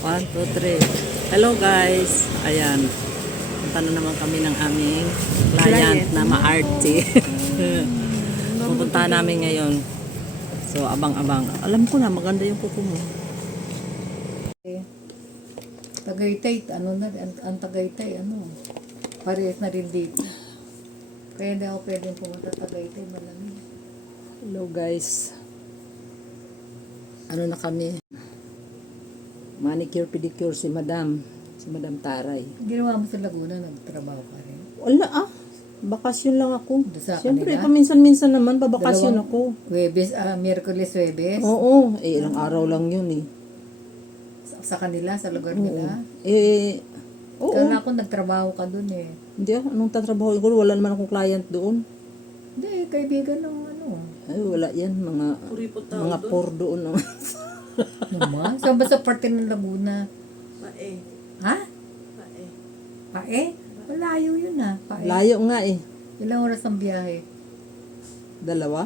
One, two, three. Hello guys. Ayan. Punta na naman kami ng aming client na maarte. Pupunta namin ngayon. So, abang-abang. Alam ko na, maganda yung kuko mo. Tagaytay, ano na, ang Tagaytay, ano, parehas na rin dito. Kaya hindi ako pwedeng pumunta Tagaytay, malamig. Hello guys. Ano na kami? Manicure, pedicure si Madam. Si Madam Taray. Ginawa mo sa Laguna, nagtrabaho ka rin. Wala bakasyon lang ako. Doon sa Siyempre, kanila? paminsan-minsan naman, babakasyon Dalawang ako. Webes, Miyerkules, Webes. Oo, ilang araw lang yun eh. Sa kanila, sa lugar nila. Oo. Kala ko nagtrabaho ka dun eh. Hindi anong tatrabaho ko? Wala naman akong client doon. Hindi, kaibigan ng ano. Ay, wala yan. Mga por doon. Naman? Saan ba sa parte ng Laguna? Pae. Ha? Pae. Pae? Malayo yun ah. Pae. Layo nga eh. Ilang oras ang biyahe? Dalawa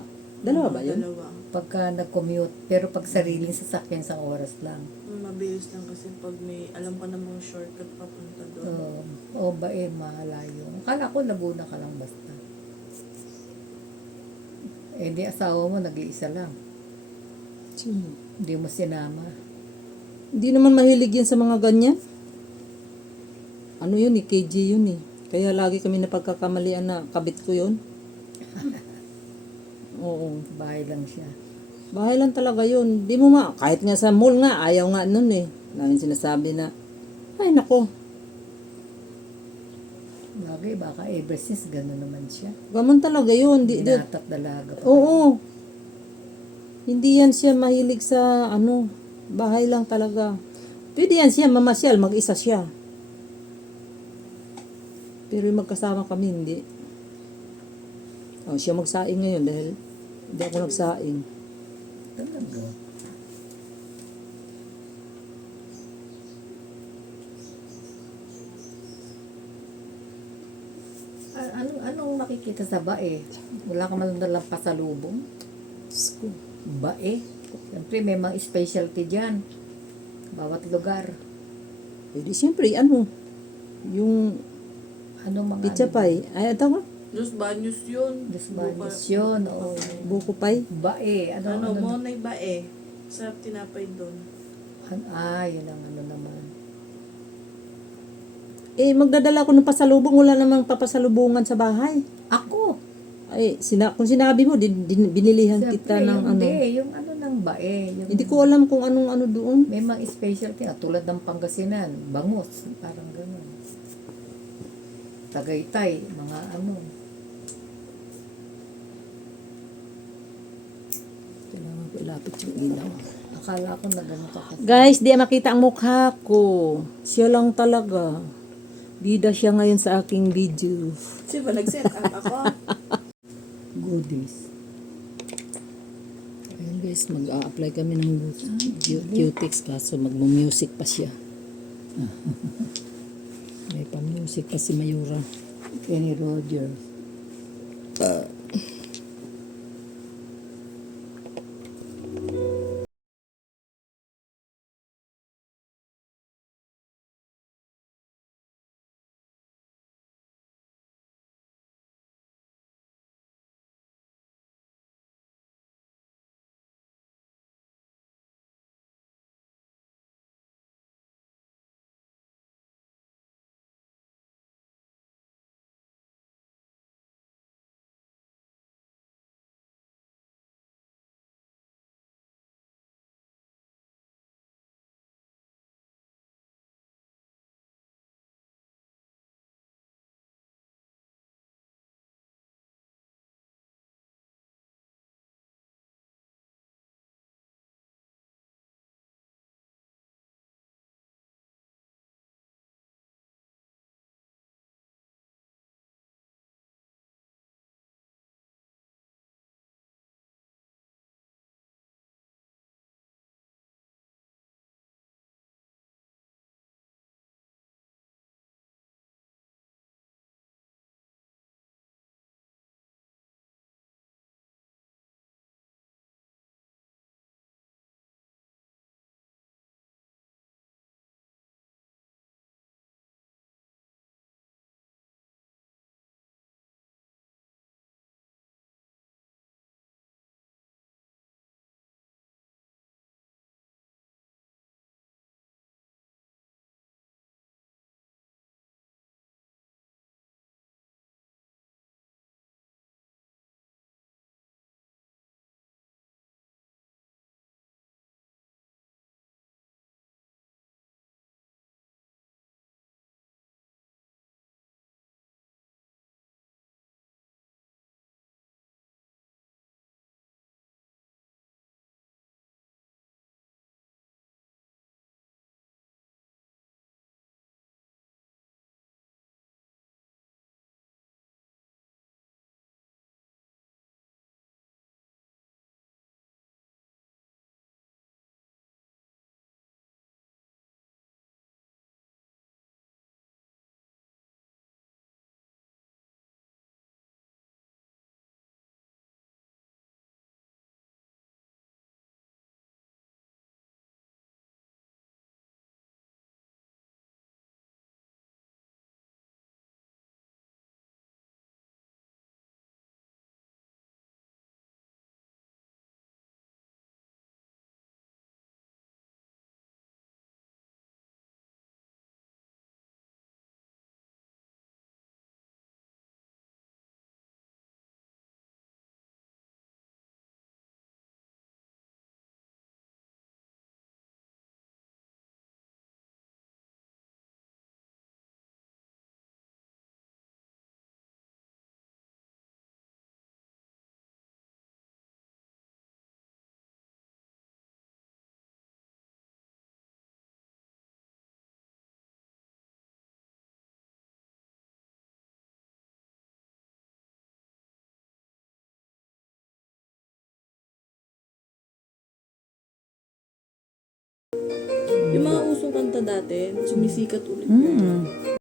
ba yun? Dalawa. Pagka nag-commute. Pero pag sariling sasakyan, sa oras lang. Mabilis lang kasi pag may alam ka namang shortcut papunta doon. O ba eh, malayo. Akala ko Laguna ka lang basta. Eh di asawa mo, nag-iisa lang. Hindi mo sinama. Hindi naman mahilig yan sa mga ganyan. Ano yun eh, KG yun eh. Kaya lagi kami napagkakamalian na kabit ko yun. Oo. Bahay lang siya. Bahay lang talaga yun. Di mo kahit nga sa mall nga, ayaw nga nun eh. Laging sinasabi na, ay nako, Bagay, baka ever since gano'n naman siya. gaman talaga yun. Binatat dalaga pa. Oo. Hindi yan siya mahilig sa bahay lang talaga. Pwede yan siya mamasyal, mag-isa siya. Pero yung magkasama kami, hindi. Siya magsaing ngayon dahil hindi ako nagsaing. Talaga. Anong nakikita sa bae? Wala ka man dalang pasalubong? Bae? Siyempre, may mga specialty dyan. Bawat lugar. Pwede siyempre, yung Ano mga pizza pie. Ay, ito nga, Dos Baños yun. Disbanis yun. O buko pie. bae. Ano, Monay Bae. Sarap tinapay doon. Yun ang ano naman. Magdadala ko ng pasalubong, wala namang papasalubungan sa bahay. Ako! Ay, kung sinabi mo, binilihan kita Siyempre, ng yung ano ng bae. Yung, Hindi ko alam kung anong doon. may mga specialty, tulad ng Pangasinan, bangus, parang gano'n. Tagaytay, mga ano. Kailangan ko ilapit yung ilaw. Akala ko na gano'n ka kasi. Guys, di makita ang mukha ko. Siya lang talaga. Bida siya ngayon sa aking video. Kasi ba nag-set up ako? Goodies. Ayun guys, mag-a-apply kami ng Cutex kaso mag-music pa siya. May pa-music pa si Mayura. Kenny Rogers. Yung mga usong kanta dati, sumisikat ulit.